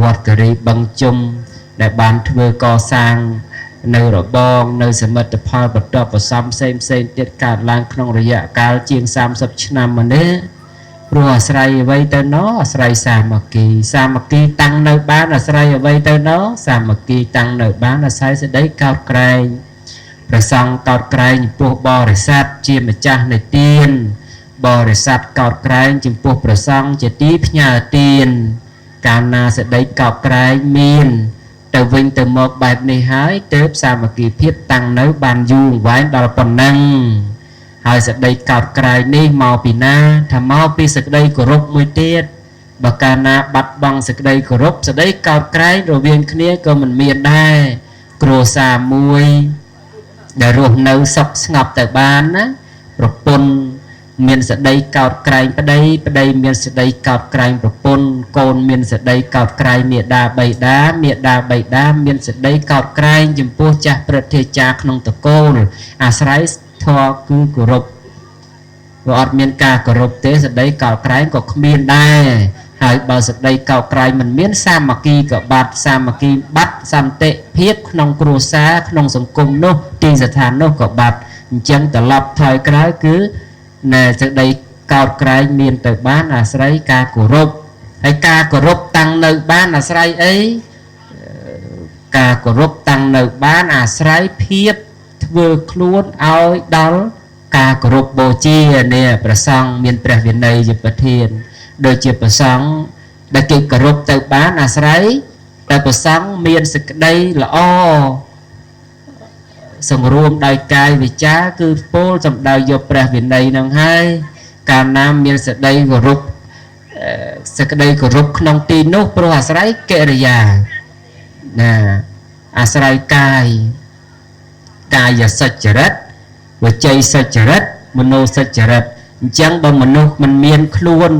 វត្តករីបឹងជុំដែលបានធ្វើកសាងនៅរបងនៅសមិទ្ធផលបន្ទាប់បន្សំផ្សេងទៀតកើតឡើងក្នុងរយៈកាលជាង30ឆ្នាំមកនេះព្រោះអាស្រ័យអ្វីទៅណោះអាស្រ័យសាមគ្គីតាំងនៅបានអាស្រ័យអ្វីទៅណោះសាមគ្គីតាំងនៅបានអាស្រ័យសេចក្តីកោតក្រែងព្រះសង្ឃកោតក្រែងចំពោះបរិស័ទជាម្ចាស់នៃទានបរិស័ទកោតក្រែងចំពោះព្រះសង្ឃជាទីផ្ញើទានកាលណាសេចក្តីកោតក្រែងមានទៅវិញទៅមកបែបនេះហើយទើបសាមគ្គីភាពតាំងនៅបានយូរអង្វែងដល់ប៉ុណ្ណឹងហើយសេចក្តីកោតក្រែងនេះមកពីណាថាមកពីសេចក្តីគោរពមួយទៀតបើកាលណាបាត់បង់សេចក្តីគោរពសេចក្តីកោតក្រែងរវាងគ្នាក៏មិនមានដែរគ្រួសារមួយដែលរស់នៅសុខស្ងប់ទៅបានណាប្រពន្ធមានសេចក្តីកោតក្រែងប្តីមានសេចក្តីកោតក្រែងប្រពន្ធកូនមានសេចក្តីកោតក្រែងមាតាបិតាមានសេចក្តីកោតក្រែងចំពោះចាស់ព្រឹទ្ធាចារ្យក្នុងតកូលអាស្រ័យធម៌គឺគោរពបើអត់មានការគោរពទេសេចក្តីកោតក្រែងក៏គ្មានដែរហើយបើសេចក្តីកោតក្រែងមិនមានសាមគ្គីក៏បាត់សាមគ្គីបាត់សន្តិភាពក្នុងគ្រួសារក្នុងសង្គមនោះទីស្ថាននោះក៏បាត់អញ្ចឹងត្រឡប់ថយក្រោយគឺណែសេចក្តីកោតក្រែងមានទៅបានអាស្រ័យការគោរពហើយការគោរពតាំងនៅបានអាស្រ័យអីការគោរពតាំងនៅបានអាស្រ័យភាពធ្វើខ្លួនឲ្យដល់ការគោរពបូជានេះព្រះសង្ឃមានព្រះវិន័យជាប្រធានដូចជាព្រះសង្ឃដែលគេគោរពទៅបានអាស្រ័យតែព្រះសង្ឃមានសេចក្តីល្អសង្រួមដោយកាយវិចារគឺពោលសំដៅយកព្រះវិន័យនឹងហើយកាលណាមានសេចក្តីគោរពក្នុងទីនោះព្រោះអាស្រ័យកិរិយាណាអាស្រ័យកាយសុចរិតវចីសុចរិតមនោសុចរិតអញ្ចឹងបើមនុស្សមិនមានខ្លួន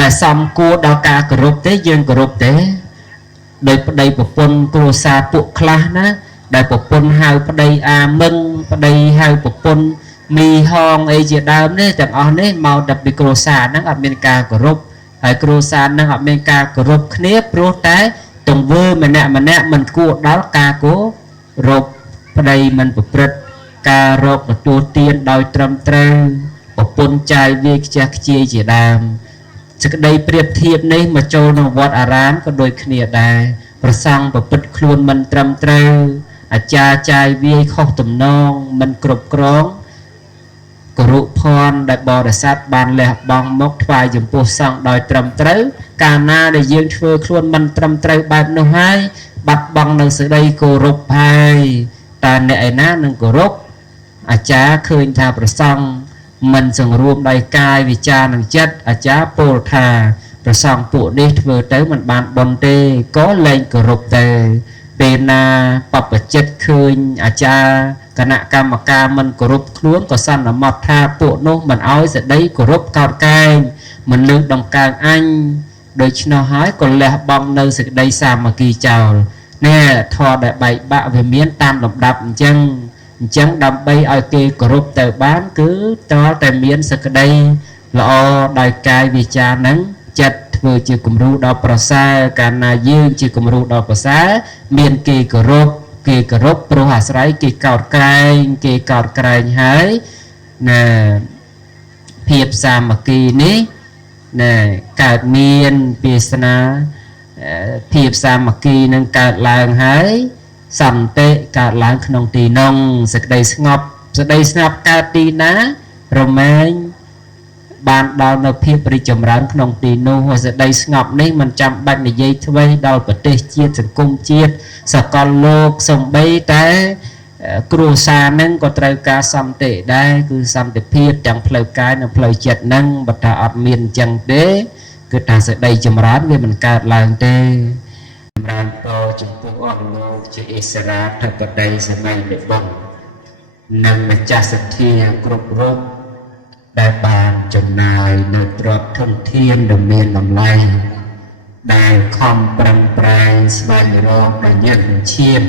ដែលសមគួរដល់ការគោរពទេយើងគោរពទេដោយប្តីប្រពន្ធគ្រួសារពួកខ្លះណាដែលប្រពន្ធហៅប្តីអាមឹងប្តីហៅប្រពន្ធមីហងអីជាដើមនេះទាំងអស់នេះមកដល់ពីគ្រួសារហ្នឹងអត់មានការគោរពហើយគ្រួសារហ្នឹងអត់មានការគោរពគ្នាព្រោះតែទង្វើម្នាក់មិនគួរដល់ការគោរពប្តីមិនប្រព្រឹត្តការរកទទួលទានដោយត្រឹមត្រូវប្រពន្ធចាយវាខ្ជះខ្ជាយជាដើមសេចក្តីប្រៀបធៀបនេះមកចូលក្នុងវត្តអារាមក៏ដូចគ្នាដែរប្រសង់ប្រព្រឹត្តខ្លួនមិនត្រឹមត្រូវអាចារ្យចាយវាយខុសទំនងមិនគ្រប់គ្រងគរុភ័ណ្ឌដែលបរិស័ទបានលះបង់មកថ្វាយចំពោះសង្ឃដោយត្រឹមត្រូវកាលណាដែលយើងធ្វើខ្លួនមិនត្រឹមត្រូវបែបនោះហើយបាត់បង់នៅសេចក្តីគោរពហើយតើអ្នកឯណានឹងគោរពអាចារ្យឃើញថាប្រសង់មិនសង្រួមដោយកាយវិចារនិងចិត្តអាចារ្យពោលថាប្រសង់ពួកនេះធ្វើទៅមិនបានបុណ្យទេក៏លែងគោរពទៅពេលណាបព្វជិតឃើញអាចារ្យគណៈកម្មការមិនគោរពខ្លួនក៏សន្មតថាពួកនោះមិនអោយសេចក្តីគោរពកោតកែងមិនលើកដង្កើងអញដូច្នោះហើយក៏លះបង់នៅសេចក្តីសាមគ្គីចោលណែធម៌ដែលបែកបាក់វាមានតាមលំដាប់អញ្ចឹងដើម្បីឲ្យគេគោរពទៅបានគឺតើតែមានសេចក្តីល្អដោយកាយវាចានឹងចិត្តធ្វើជាគំរូដល់ប្រសើរកាលណាយើងជាគំរូដល់ប្រសើរមានគេគោរពព្រោះអាស្រ័យគេកោតក្រែងហើយណាភាពសាមគ្គីនេះណាកើតមានវាសនាភាពសាមគ្គីនឹងកើតឡើងហើយសន្តិកើតឡើងក្នុងទីនោះសេចក្តីស្ងប់កើតទីណារមែងបានដល់នៅភាពរីកចម្រើនក្នុងទីនោះសេចក្តីស្ងប់នេះមិនចាំបាច់និយាយអ្វីដល់ប្រទេសជាតិសង្គមជាតិសកលលោកសំបីតែគ្រួសារនឹងក៏ត្រូវការសន្តិដែរគឺសន្តិភាពទាំងផ្លូវកាយនិងផ្លូវចិត្តនឹងបើថាអត់មានអញ្ចឹងទេគឺថាសេចក្តីចម្រើនវាមិនកើតឡើងទេចម្រើនតចំពោះអស់លោកជាឥស្សរាធិបតីសម័យនិបុណ្យនិងម្ចាស់សទ្ធាគ្រប់រូបដែលបានចំណាយនៅទ្រព្យធនធានដ៏មានតម្លៃដែលខំប្រឹងប្រែងស្វែងរកដោយញើសឈាម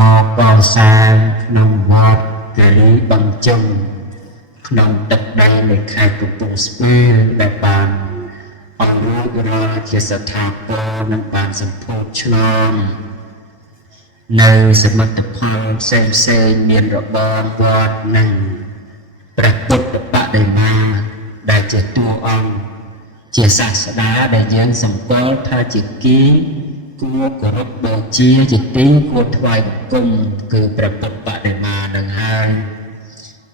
មកកសាងក្នុងវត្តគិរីបឹងជុំក្នុងទឹកដីនៃខេត្តកំពង់ស្ពឺដែលបាន អស់រួចរាល់ជាស្ថាពរនឹងបានសម្ពោធឆ្លងនៅសមិទ្ធផលផ្សេងមានរបងវត្តនិងព្រះពុទ្ធបដិមាដែលជាតួអង្គជាសាស្តាដែលយើងសម្គាល់ថាជាគីគួរគោរពបូជាជាទីគួរថ្វាយបង្គំគឺព្រះពុទ្ធបដិមានឹងហើយ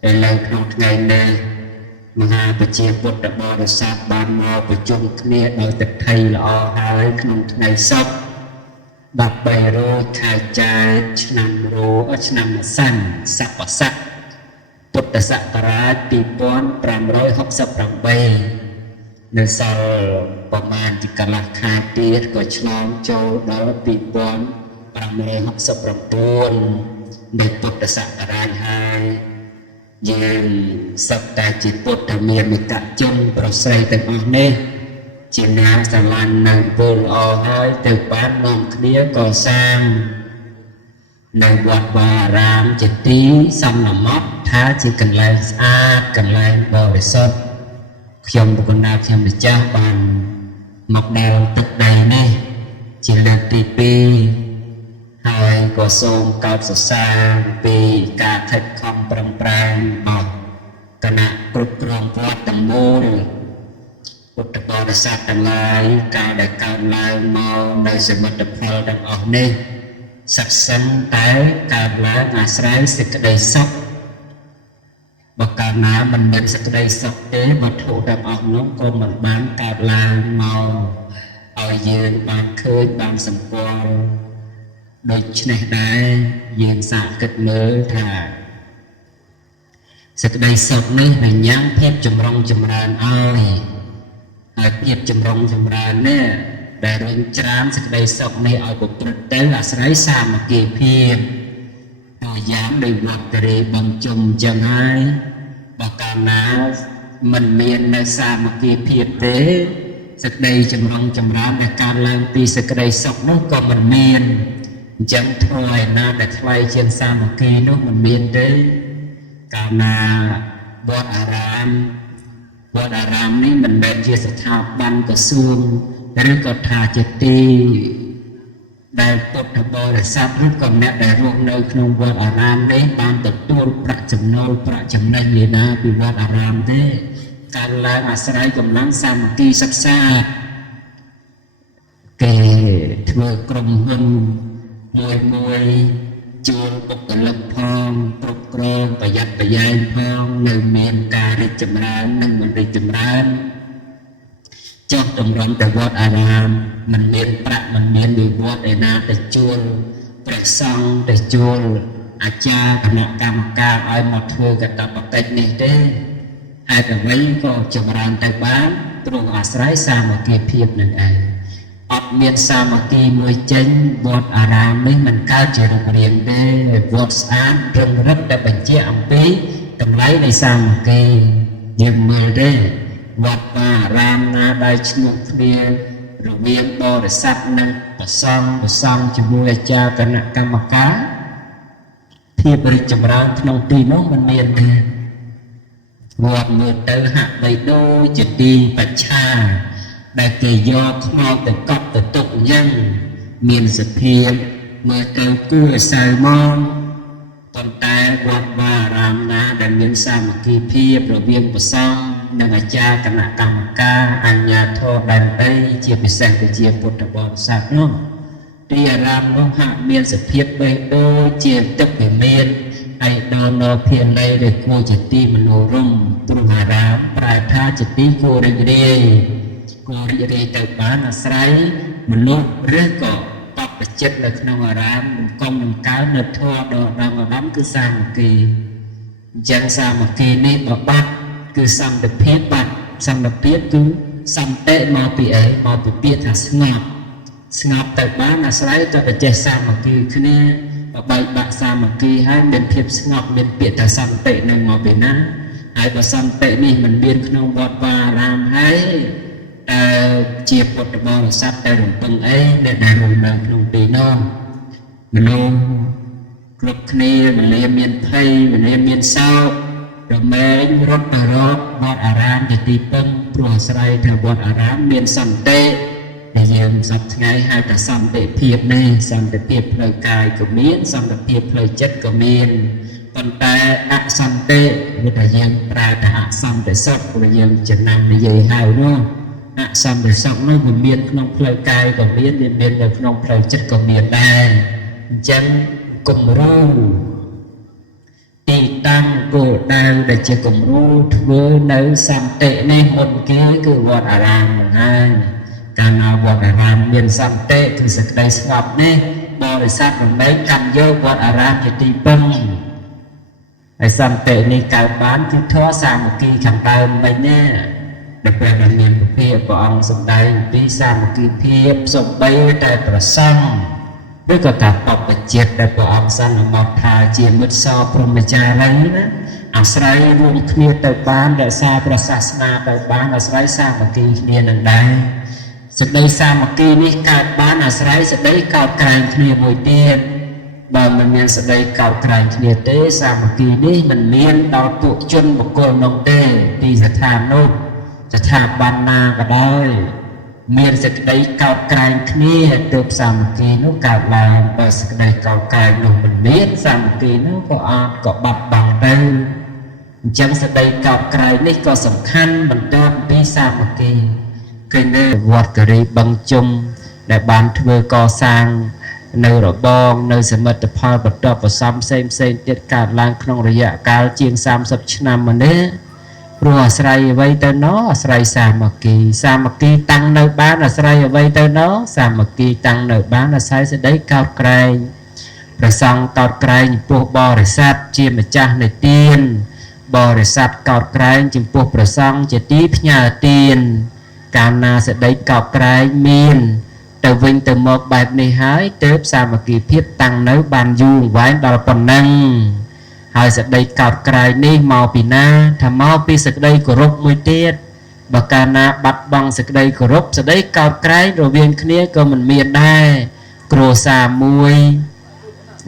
ឥឡូវក្នុងថ្ងៃនេះមហាប្រជាពុទ្ធបរិស័ទបានមកប្រជុំគ្នាដោយទឹកថៃល្អហើយក្នុងថ្ងៃសុក្រ13រោចខែចាយឆ្នាំឆ្នាំម្សិលស័កស័កពុទ្ធសករាជ2568នៅសល់ប្រមាណជាកន្លះខែទៀតក៏ឆ្លងចូលដល់2569នៃពុទ្ធសករាជហើយយើងសឹកតែជាពុទ្ធមានមិត្តជនប្រស្រីទាំងអស់នេះជាណាស្រឡាញ់នៅពលល្អហើយទៅបាននាំគ្នាកសាងនៅវត្តវាអារាមជាទីសំណមត់ថាជាកន្លែងស្អាតកន្លែងបរិសុទ្ធខ្ញុំបុគ្គលណាខ្ញុំម្ចាស់បានមកដល់ទឹកដីនេះជាលើកទី2ហើយក៏សូមកោតសរសើរពីការខិតខំប្រឹងប្រែងរបស់គណៈគ្រប់គ្រងវត្តទាំងមូលពុទ្ធបរិស័ទទាំងឡាយការដែលកើនឡើងមកនៅសមិទ្ធផលទាំងអស់នេះស័ក្តិសិនតែកើតឡើងអាស្រ័យសេចក្តីសុខបើកាលណាមិនមានសេចក្តីសុខទេវត្ថុទាំងអស់នោះក៏មិនបានកើតឡើងមកឲ្យយើងបានឃើញបានសម្គាល់ដូច្នេះដែរយើងសាកគិតមើលថាសេចក្តីសុខនេះនឹងញ៉ាំងភាពចម្រុងចម្រើនឲ្យហើយភាពចម្រុងចម្រើននេះដែលរុញច្រានសេចក្តីសុខនេះឲ្យប្រព្រឹត្តទៅអាស្រ័យសាមគ្គីភាពហើយយ៉ាងដោយវត្តរីបញ្ជុំចឹងហើយបើកាលណាមិនមាននៅសាមគ្គីភាពទេសេចក្តីចម្រុងចម្រើនដែលកើតឡើងពីសេចក្តីសុខនោះក៏មិនមានអញ្ចឹងធ្វើឲ្យណាដែលថ្លៃជាងសាមគ្គីនោះមិនមានទេកាលណាវត្តអារាមនេះមិនមែនជាស្ថាប័នក្រសួងឬក៏ថាជាទីដែលពុទ្ធបរិស័ទឬក៏អ្នកដែលរស់នៅក្នុងវត្តអារាមនេះបានទទួលប្រាក់ចំណូលប្រាក់ចំណេញឯណាពីវត្តអារាមទេការឡើងអាស្រ័យកម្លាំងសាមគ្គីសិក្សាគេធ្វើក្រុមហ៊ុនមួយជួលបុគ្គលិកផងគ្រប់គ្រងប្រយ័ត្នប្រយែងផងនៅមានការរីកចម្រើននិងមិនរីកចម្រើនចុះតម្រុំទៅវត្តអារាមមិនមានប្រាក់មិនមានវិវត្តឯណាទៅជួលព្រះសង្ឃទៅជួលអាចារ្យគណៈកម្មការឲ្យមកធ្វើកតបកិច្ចនេះទេហេតុអ្វីក៏ចម្រើនទៅបានព្រោះអាស្រ័យសាមគ្គីភាពនឹងឯងអត់មានសាមគ្គីមួយចេញវត្តអារាមនេះមិនកើតជារូបរាងទេវត្តស្អាតរឹងរឹកតែបញ្ជាក់អំពីតម្លៃនៃសាមគ្គីយើងមើលទេវត្តអារាមណាដែលឈ្មោះគ្នារវាងបរិស័ទនិងប្រសង់ជាមួយអាចារ្យគណៈកម្មការភាពរីកចម្រើនក្នុងទីនោះមិនមានទេវត្តមើលទៅហាក់បីដូចជាទីបច្ឆាដែលគេយកខ្មោចទៅកប់ទៅទុកអញ្ចឹងមានសភាពមើលទៅគួរឲ្យសើមកប៉ុន្តែវត្តអារាមណាដែលមានសាមគ្គីភាពរវាងប្រសង់និងអាចារ្យគណៈកម្មការអញ្ញាធរដែនដីជាពិសេសគឺជាពុទ្ធបរិស័ទនោះទីអារាមនោះហាក់មានសភាពបីដូចជាទឹកវិមានឯដល់នៅភាលីដែលគួរជាទីមនោរម្យព្រោះអារាមប្រែថាជាទីគួររីករាយទៅបានអាស្រ័យមនុស្សឬក៏បព្វជិតនៅក្នុងអារាមមិនកុំនឹងកើតនៅធម៌ដ៏ដំឧត្តមគឺសាមគ្គីអញ្ចឹងសាមគ្គីនេះបើបាត់គឺសន្តិភាពបាត់សន្តិភាពគឺសន្តិមកពីអីមកពីពាក្យថាស្ងប់ទៅបានអាស្រ័យទៅតែចេះសាមគ្គីគ្នាបើបែកបាក់សាមគ្គីហើយមានភាពស្ងប់មានពាក្យថាសន្តិនឹងមកពីណាហើយបើសន្តិនេះមិនមានក្នុងវត្តអារាមហើយជាពុទ្ធបរិស័ទតែរំពឹងអីដែលរស់នៅក្នុងទីនោះមនុស្សគ្រប់គ្នាវេលាមានភ័យវេលាមានសោករមែងរត់ទៅរកវត្តអារាមជាទីពឹង ព្រោះអាស្រ័យថាវត្តអារាមមានសន្តិដែលយើងសប្តាហ៍ថ្ងៃហៅថាសន្តិភាពនេះសន្តិភាពផ្លូវកាយក៏មានសន្តិភាពផ្លូវចិត្តក៏មានប៉ុន្តែអសន្តិវាថាយើងប្រើថាអសន្តិសុខព្រោះយើងចំណាំនិយាយហៅនោះអសន្តិសុខនោះវាមានក្នុងផ្លូវកាយក៏មានវាមាននៅក្នុងផ្លូវចិត្តក៏មានដែរអញ្ចឹងគំរូទីតាំងគោលដៅដែលជាគំរូធ្វើនៅសន្តិនេះមុនគេគឺវត្តអារាមហ្នឹងហើយកាលណាវត្តអារាមមានសន្តិគឺសេចក្តីស្ងប់នេះបរិស័ទរំលែងកាន់យកវត្តអារាមជាទីពឹងហើយសន្តិនេះកើតបានគឺធម៌សាមគ្គីខាងដើមវិញណាដែលព្រះរាមាភិព្រះអង្គសម្ដែងពីសាមគ្គីភាពសូម្បីតែប្រសង់ឬក៏ថាបព្វជិតដែលព្រះអង្គសន្មតថាជាមិត្តសព្រហ្មចារីណាអាស្រ័យរួមគ្នាទៅបានរក្សាព្រះសាសនាទៅបានអាស្រ័យសាមគ្គីគ្នានឹងដែរសេចក្តីសាមគ្គីនេះកើតបានអាស្រ័យសេចក្តីកោតក្រែងគ្នាមួយទៀតបើមិនមានសេចក្តីកោតក្រែងគ្នាទេសាមគ្គីនេះមិនមានដល់ពួកជនបុគ្គលនោះទេទីស្ថាននោះស្ថាប័នណាក៏ដោយមានសេចក្តីកោតក្រែងគ្នាទើបសាមគ្គីនោះកើតឡើងបើសេចក្តីកោតក្រែងនោះមិនមានសាមគ្គីនោះក៏អាចក៏បាត់បង់ទៅអញ្ចឹងសេចក្តីកោតក្រែងនេះក៏សំខាន់បន្ទាប់ពីសាមគ្គីគឺនៅវត្តគិរីបឹងជុំដែលបានធ្វើកសាងនៅរបងនៅសមិទ្ធផលបន្ទាប់ប្រសំផ្សេងទៀតកើតឡើងក្នុងរយៈកាលជាង30ឆ្នាំមកនេះព្រោះអាស្រ័យអ្វីទៅណោះអាស្រ័យសាមគ្គីតាំងនៅបានអាស្រ័យអ្វីទៅណោះសាមគ្គីតាំងនៅបានអាស្រ័យសេចក្តីកោតក្រែងព្រះសង្ឃកោតក្រែងចំពោះបរិស័ទជាម្ចាស់នៃទានបរិស័ទកោតក្រែងចំពោះព្រះសង្ឃជាទីផ្ញើទានកាលណាសេចក្តីកោតក្រែងមានទៅវិញទៅមកបែបនេះហើយទើបសាមគ្គីភាពតាំងនៅបានយូរអង្វែងដល់ប៉ុណ្ណឹងហើយសេចក្តីកោតក្រែងនេះមកពីណាថាមកពីសេចក្តីគោរពមួយទៀតបើកាលណាបាត់បង់សេចក្តីគោរពសេចក្តីកោតក្រែងរវាងគ្នាក៏មិនមានដែរគ្រួសារមួយ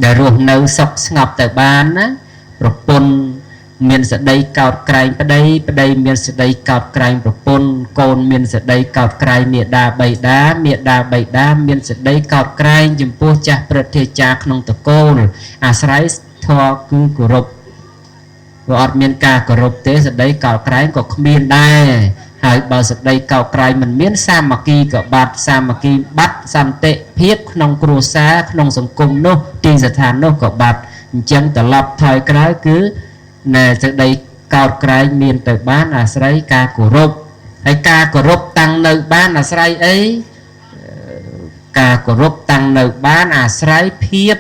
ដែលរស់នៅសុខស្ងប់ទៅបានណាប្រពន្ធមានសេចក្តីកោតក្រែងប្តីមានសេចក្តីកោតក្រែងប្រពន្ធកូនមានសេចក្តីកោតក្រែងមាតាបិតាមានសេចក្តីកោតក្រែងចំពោះចាស់ព្រឹទ្ធាចារ្យក្នុងតកូលអាស្រ័យធម៌គឺគោរពបើអត់មានការគោរពទេសេចក្តីកោតក្រែងក៏គ្មានដែរហើយបើសេចក្តីកោតក្រែងមិនមានសាមគ្គីក៏បាត់សាមគ្គីបាត់សន្តិភាពក្នុងគ្រួសារក្នុងសង្គមនោះទីស្ថាននោះក៏បាត់អញ្ចឹងត្រឡប់ថយក្រោយគឺណែសេចក្តីកោតក្រែងមានទៅបានអាស្រ័យការគោរពហើយការគោរពតាំងនៅបានអាស្រ័យអីការគោរពតាំងនៅបានអាស្រ័យភាព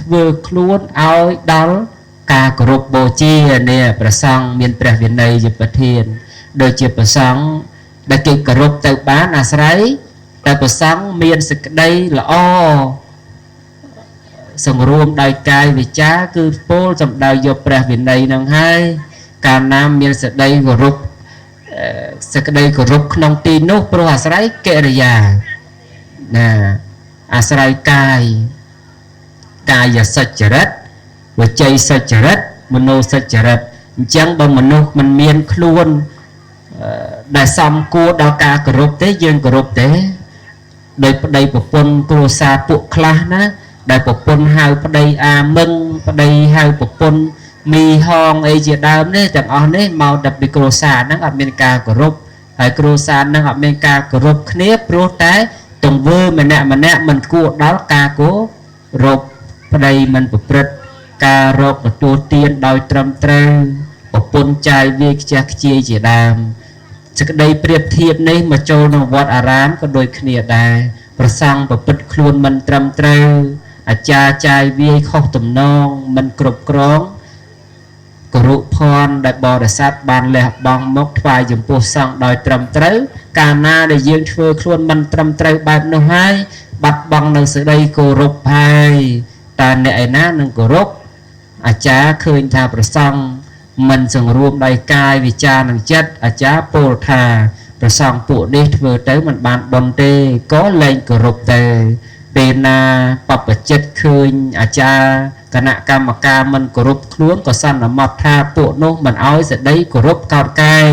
ធ្វើខ្លួនឲ្យដល់ការគោរពបូជានេះព្រះសង្ឃមានព្រះវិន័យជាប្រធានដូចជាព្រះសង្ឃដែលគេគោរពទៅបានអាស្រ័យតែព្រះសង្ឃមានសេចក្តីល្អសង្រួមដោយកាយវិចារគឺពោលសំដៅយកព្រះវិន័យនឹងហើយកាលណាមានសេចក្តីគោរពក្នុងទីនោះព្រោះអាស្រ័យកិរិយាណាអាស្រ័យកាយសុចរិតវចីសុចរិតមនោសុចរិតអញ្ចឹងបើមនុស្សមិនមានខ្លួនដែលសមគួរដល់ការគោរពទេយើងគោរពទេដោយប្តីប្រពន្ធគ្រួសារពួកខ្លះណាដែលប្រពន្ធហៅប្តីអាមឹងប្តីហៅប្រពន្ធមីហងអីជាដើមនេះទាំងអស់នេះមកតែពីគ្រួសារហ្នឹងអត់មានការគោរពហើយគ្រួសារហ្នឹងអត់មានការគោរពគ្នាព្រោះតែទង្វើម្នាក់មិនគួរដល់ការគោរពប្តីមិនប្រព្រឹត្តការរកទទួលទានដោយត្រឹមត្រូវប្រពន្ធចាយវាខ្ជះខ្ជាយជាដើមសេចក្តីប្រៀបធៀបនេះមកចូលក្នុងវត្តអារាមក៏ដូចគ្នាដែរប្រសង់ប្រព្រឹត្តខ្លួនមិនត្រឹមត្រូវអាចារ្យចាយវាយខុសទំនងមិនគ្រប់គ្រងគរុភ័ណ្ឌដែលបរិស័ទបានលះបង់មកថ្វាយចំពោះសង្ឃដោយត្រឹមត្រូវកាលណាដែលយើងធ្វើខ្លួនមិនត្រឹមត្រូវបែបនោះហើយបាត់បង់នៅសេចក្តីគោរពហើយតើអ្នកឯណានឹងគោរពអាចារ្យឃើញថាប្រសង់មិនសង្រួមដោយកាយវិចារនិងចិត្តអាចារ្យពោលថាប្រសង់ពួកនេះធ្វើទៅមិនបានបុណ្យទេក៏លែងគោរពទៅពេលណាបព្វជិតឃើញអាចារ្យគណៈកម្មការមិនគោរពខ្លួនក៏សន្មតថាពួកនោះមិនអោយសេចក្តីគោរពកោតកែង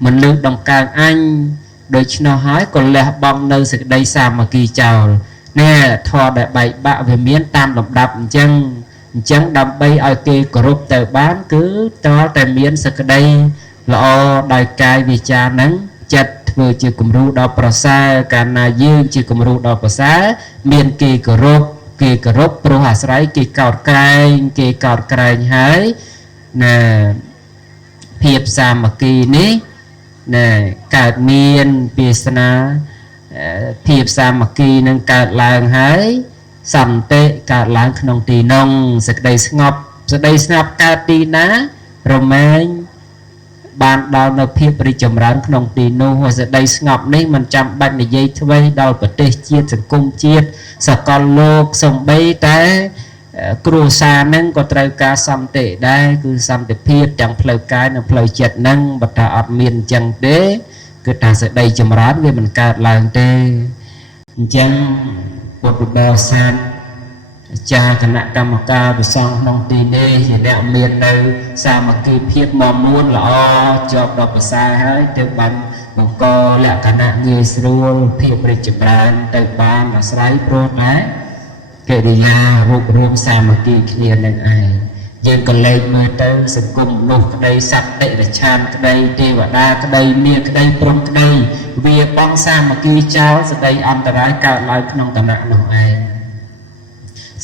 mình lương đồng càng anh đôi nó hỏi còn lẽ bong nơi sự đây xa mà kỳ chào nè thò đại bậy bạ về miếng tam độc đập chân đâm bay ở kia group tờ bán cứ cho tại miếng sự đây lọ đại cai vì cha nắng chặt vừa chỉ cùng ru đào prasa cả na dương chỉ cùng ru đào prasa miền kỳ group pro hà sấy kỳ cọt cài hái nè phiệp sa mà kỳ ní nè cả miền phía na phiệp sa mà kỳ nên cả làng hái sầm tệ cả làng khung tì nông sực đây ngọc cả tì ná rồi men ban đàoនៅភាពរីចម្រើនក្នុងទីនោះហើយសេចក្តីស្ងប់នេះមិនចាំបាច់និយាយអ្វីដល់ប្រទេសជាតិសង្គមជាតិសកលលោកសំបីតែគ្រួសារនឹងក៏ត្រូវការសន្តិដែរគឺសន្តិភាពទាំងផ្លូវកាយនិងផ្លូវចិត្តនឹងបើថាអត់មានអញ្ចឹងទេគឺថាសេចក្តីចម្រើនវាមិនកើតឡើងទេអញ្ចឹងពុទ្ធបរិស័ទចាគណៈកម្មការប្រសងក្នុងទីនេះជាអ្នកមាននៅសាមគ្គីភាពមកមួនល្អជាប់ដល់ប្រសើរហើយទើបបានបង្កលក្ខណៈងាយស្រួលភាពរីកចម្រើនទៅបានអាស្រ័យព្រោះតែកិរិយារូបរួមសាមគ្គីគ្នានឹងឯងយើងក៏លេចមើលទៅសង្គមមនុស្សក្តីសត្វតិរច្ឆានក្តីទេវតាក្តីនាងក្តីព្រំក្តីវាបងសាមគ្គីចោលស្ដីអន្តរាយកើតឡើងក្នុងឋានៈនោះឯង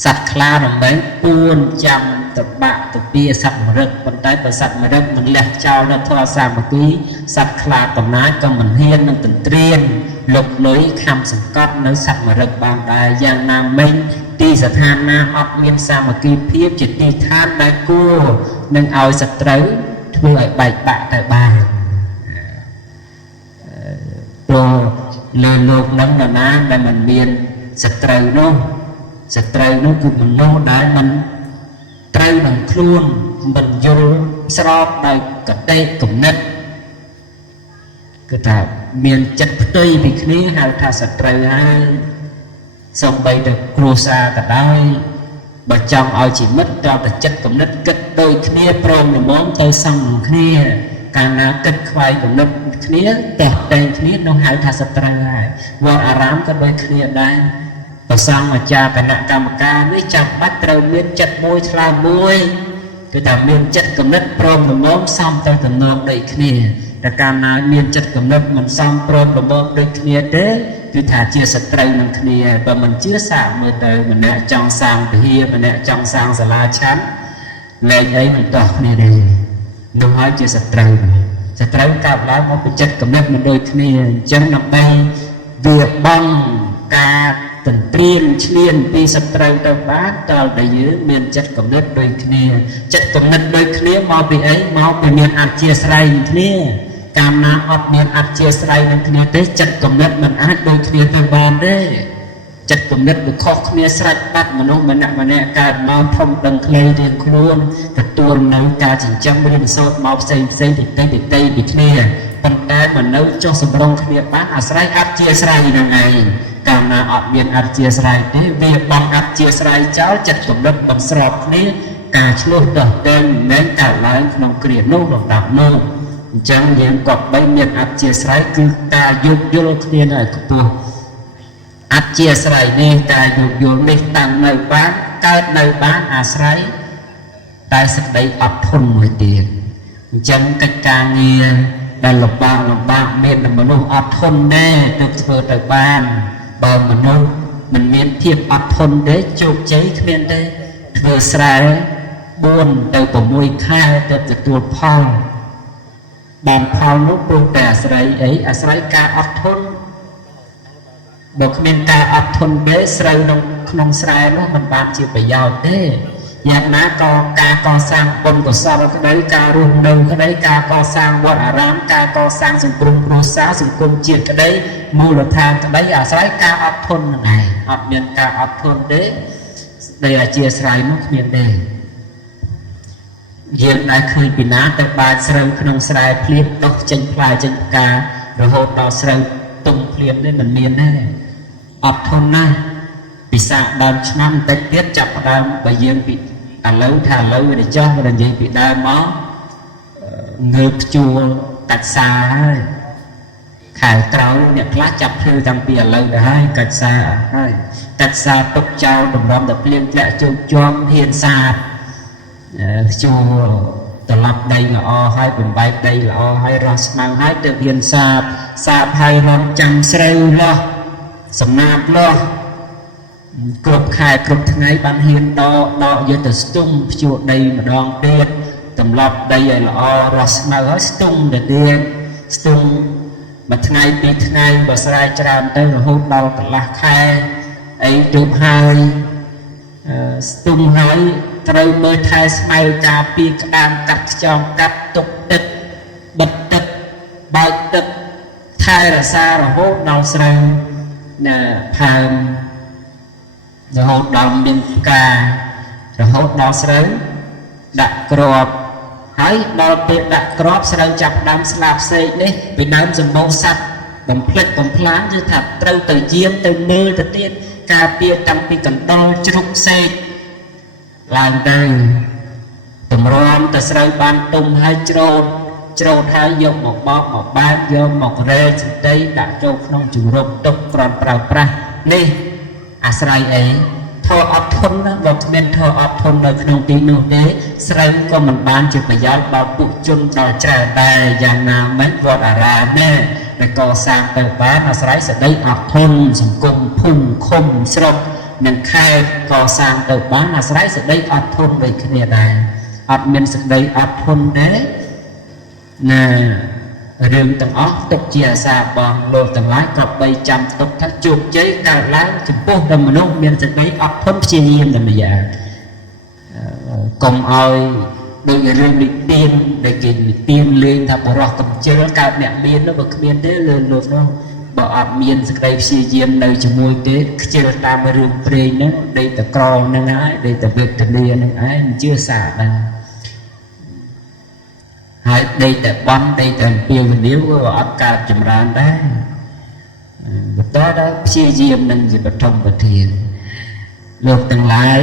សត្វខ្លារំលែងពួនចាំតបាក់ទៅពីសត្វមរឹកប៉ុន្តែបើសត្វមរឹកមិនលះចោលនៅធម៌សាមគ្គីសត្វខ្លាកំណាចក៏មិនហ៊ាននឹងទន្ទ្រានលុកលុយខំសង្កត់នៅសត្វមរឹកបានដែរយ៉ាងណាមិញទីស្ថានណាអត់មានសាមគ្គីភាពជាទីឋានដែលគួរនឹងឲ្យសត្រូវធ្វើឲ្យបែកបាក់ទៅបានព្រោះលើលោកនឹងនរណាដែលមិនមានសត្រូវនោះគឺមនុស្សដែលមិនត្រូវនឹងខ្លួនមិនយល់ស្របដោយកតេគំនិតគឺថាមានចិត្តផ្ទុយពីគ្នាហៅថាសត្រូវហើយសំបីតែគ្រួសារក៏ដោយបើចង់ឲ្យជីវិតត្រូវតែចិត្តគំនិតគិតដូចគ្នាព្រមល្មមទៅសងគ្នាកាលណាគិតខ្វាយគំនិតគ្នាតែតែងគ្នានោះហៅថាសត្រូវហើយវត្តអារាមក៏ដូចគ្នាដែរប្រសង់អាចារ្យគណៈកម្មការនេះចាំបាច់ត្រូវមានចិត្តមួយឆ្លើយមួយគឺថាមានចិត្តគំនិតព្រមល្មមសមទៅទំនងដូចគ្នាតែកាលណាមានចិត្តគំនិតមិនសមព្រមល្មមដូចគ្នាទេគឺថាជាសត្រូវនឹងគ្នាបើមិនជឿសាកមើលទៅម្នាក់ចង់សាងវិហារម្នាក់ចង់សាងសាលាឆាន់លែងអីមិនតោះគ្នាទេនោះហើយជាសត្រូវកើតឡើងមកពីចិត្តគំនិតមិនដូចគ្នាអញ្ចឹងដើម្បីវាបងការទន្ទ្រានឈ្លានពីសត្រូវទៅបានតើតែយើងមានចិត្តគំនិតដូចគ្នាចិត្តគំនិតដូចគ្នាមកពីអីមកពីមានអធ្យាស្រ័យគ្នាកាលណាអត់មានអធ្យាស្រ័យនឹងគ្នាទេចិត្តគំនិតមិនអាចដូចគ្នាទៅបានទេចិត្តគំនិតវាខុសគ្នាស្រេចបាត់មនុស្សម្នាក់កើតមកធំដឹងខ្លីរៀងខ្លួនទទួលនៅការចិញ្ចឹមរៀនសូត្រមកផ្សេងតិចពីគ្នាប៉ុន្តែមិននៅចុះសម្រុងគ្នាបានអាស្រ័យអធ្យាស្រ័យនឹងឯងកាលណាអត់មានអធ្យាស្រ័យទេវាបងអធ្យាស្រ័យចោលចិត្តគំនិតមិនស្របគ្នាការឆ្លោះដោះតែមិនមែនកើតឡើងក្នុងគ្រានោះលំដាប់នោះអញ្ចឹងយើងក៏បីមានអធ្យាស្រ័យគឺការយោគយល់គ្នានៅខ្ពស់អធ្យាស្រ័យនេះការយោគយល់នេះតាំងនៅបានកើតនៅបានអាស្រ័យតែសេចក្តីអត់ធន់មួយទៀតអញ្ចឹងកិច្ចការងារដែលលំបាកមានមនុស្សអត់ធន់ទេទើបធ្វើទៅបានបើមនុស្សមិនមានភាពអត់ធន់ទេជោគជ័យគ្មានទេធ្វើស្រែ4ទៅ6ខែទើបទទួលផលបានផលនោះព្រោះតែអាស្រ័យអីអាស្រ័យការអត់ធន់បើគ្មានការអត់ធន់ទេស្រូវក្នុងស្រែនោះមិនបានជាប្រយោជន៍ទេយ៉ាងណាក៏ការកសាងបុណ្យកុសលក្តីការរស់នៅក្តីការកសាងវត្តអារាមការកសាងសង្គមគ្រួសារសង្គមជាតិក្តីមូលដ្ឋានក្តីអាស្រ័យការអត់ធន់នឹងឯងអត់មានការអត់ធន់ទេដែលអធិស្ឋាននោះគ្មានទេយើងដែលឃើញពីណាទៅបានស្រូវក្នុងស្រែភ្លៀងដុះចេញផ្លែចេញផ្ការហូតដល់ស្រូវទុំភ្លៀងនេះមិនមានទេអត់ធន់ណាស់ពិសាដើមឆ្នាំបន្តិចទៀតចាប់ផ្ដើមបើយើងពីឥឡូវវាចោះមិននិយាយពីដើមមកងើបជួល កាច់សាហើយខែក្រោយអ្នកខ្លះចាប់ភ្លឺតាំងពីឥឡូវទៅហើយកាច់សាហើយកាច់សាទុកចោលតម្រាំតែភ្លៀងធ្លាក់ជោគជាំហ៊ានសាបជួត្រឡប់ដីល្អហើយបំបែកដីល្អហើយរស់ស្មៅហើយទៅហ៊ានសាបហើយរំចាំស្រូវលាស់សំណាបលាស់គ្រប់ខែគ្រប់ថ្ងៃបានហ៊ានដកយកទៅស្ទុំភ្ជួរដីម្ដងទៀតតម្លប់ដីឲ្យល្អរស់ស្មៅហើយស្ទុំទៅទៀតស្ទុំមួយថ្ងៃពីរថ្ងៃបើស្រែច្រើនទៅរហូតដល់កន្លះខែអីជប់ហើយស្ទុំហើយត្រូវមើលថែស្មៅការពីក្តាមកាត់ខ្យងកាត់ទុកទឹកបិទទឹកបើកទឹកថែរក្សារហូតដល់ស្រូវផើមរហូតដល់មានផ្ការហូតដល់ស្រូវដាក់គ្រាប់ហើយដល់ពេលដាក់គ្រាប់ស្រូវចាប់ដើមស្លាបសេកនេះពីដើមសម្បូរសัตว์បំផ្លិចបំផ្លាញគឺថាត្រូវទៅយាមទៅមើលទៅទៀតការពារតាំងពីកណ្ដុរជ្រុកសេកឡើងទៅតម្រាំទៅស្រូវបានទុំហើយច្រូតហើយយកមកបោកមកបែកយកមករែចន្ទីដាក់ចូលក្នុងជង្រុកទុកក្រំប្រើប្រាស់នេះអាស្រ័យអីធေါ်អត់ធន់ណាបើគ្មានធေါ်អត់ធន់នៅក្នុងទីនោះទេស្រូវក៏មិនបានជាប្រយោជន៍ដល់ពុះជនដល់ច្រើនដែរយ៉ាងណាមិញវត្តអារាមនេះតែកសាងទៅបានអាស្រ័យសេចក្តីអត់ធន់សង្គមភូមិឃុំស្រុកនិងខេត្តកសាងទៅបានអាស្រ័យសេចក្តីអត់ធន់ដូចគ្នាដែរអត់មានសេចក្តីអត់ធន់ទេណារឿងទាំងអស់ទុកជាអាសាបងលោកទាំងឡាយក៏បីចាំទុកថាជោគជ័យកើតឡើងចំពោះតែមនុស្សមានសេចក្តីអត់ធន់ព្យាយាមតែម្យ៉ាងកុំឲ្យដូចរឿងនិទានដែលគេនិទានលេងថាបរោះកំជិលកើតអ្នកមាននោះបើគ្មានទេលើលោកនោះបើអត់មានសេចក្តីព្យាយាមនៅជាមួយទេខ្ជិលតាមរឿងព្រេងហ្នឹងដេកតែក្រហ្នឹងហើយដេកតែវេទនាហ្នឹងឯងមិនជឿសាដែរហើយដេកតែបន់ដេកតែអំពាវនាវក៏អត់កើតចម្រើនដែរបន្តដល់ព្យាយាមនឹងជាបឋមប្រធានលោកទាំងឡាយ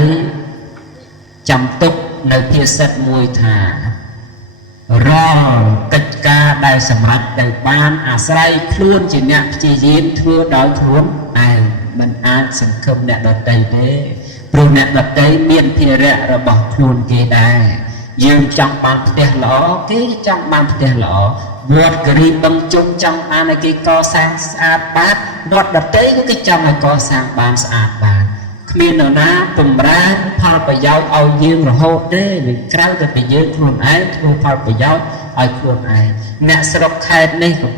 ចាំទុកនៅភាសិតមួយថារាល់កិច្ចការដែលសម្រេចទៅបានអាស្រ័យខ្លួនជាអ្នកព្យាយាមធ្វើដោយខ្លួនឯងមិនអាចសង្ឃឹមអ្នកដទៃទេព្រោះអ្នកដទៃមានភារៈរបស់ខ្លួនគេដែរយើងចង់បានផ្ទះល្អគេចង់បានផ្ទះល្អវត្តគិរីបឹងជុំចង់បានឲ្យគេកសាងស្អាតបាតវត្តដទៃក៏គេចង់ឲ្យកសាងបានស្អាតបានគ្មាននរណាបំរើផលប្រយោជន៍ឲ្យយើងរហូតទេវាក្រៅតែពីយើងខ្លួនឯងធ្វើផលប្រយោជន៍ឲ្យខ្លួនឯងអ្នកស្រុកខេត្តនេះក៏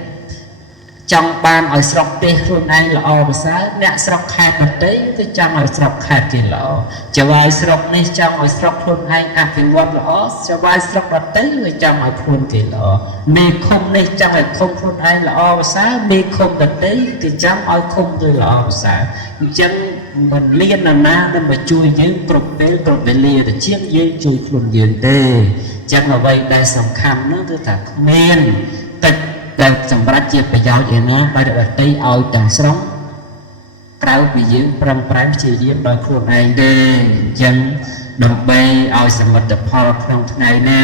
ចង់បានឲ្យស្រុកទេសខ្លួនឯងល្អប្រសើរអ្នកស្រុកខេត្តដទៃគឺចង់ឲ្យស្រុកខេត្តគេល្អចៅហើយស្រុកនេះចង់ឲ្យស្រុកខ្លួនឯងអភិវឌ្ឍល្អចៅហើយស្រុកដទៃគឺចង់ឲ្យខ្លួនគេល្អមេឃុំនេះចង់ឲ្យឃុំខ្លួនឯងល្អប្រសើរមេឃុំដទៃគឺចង់ឲ្យឃុំគេល្អប្រសើរអញ្ចឹងមិនលៀនណានឹងមកជួយយើងគ្រប់ពេលគ្រប់វេលាតែជាងយើងជួយខ្លួនយើងទេអញ្ចឹងអ្វីដែលសំខាន់នោះគឺថាគ្មានតិចតែសម្រាប់ជាប្រយោជន៍ឯណាបើដទៃឲ្យទាំងស្រុងក្រៅពីយើងប្រឹងប្រែងព្យាយាមដោយខ្លួនឯងទេអញ្ចឹងដើម្បីឲ្យសមិទ្ធផលក្នុងថ្ងៃណា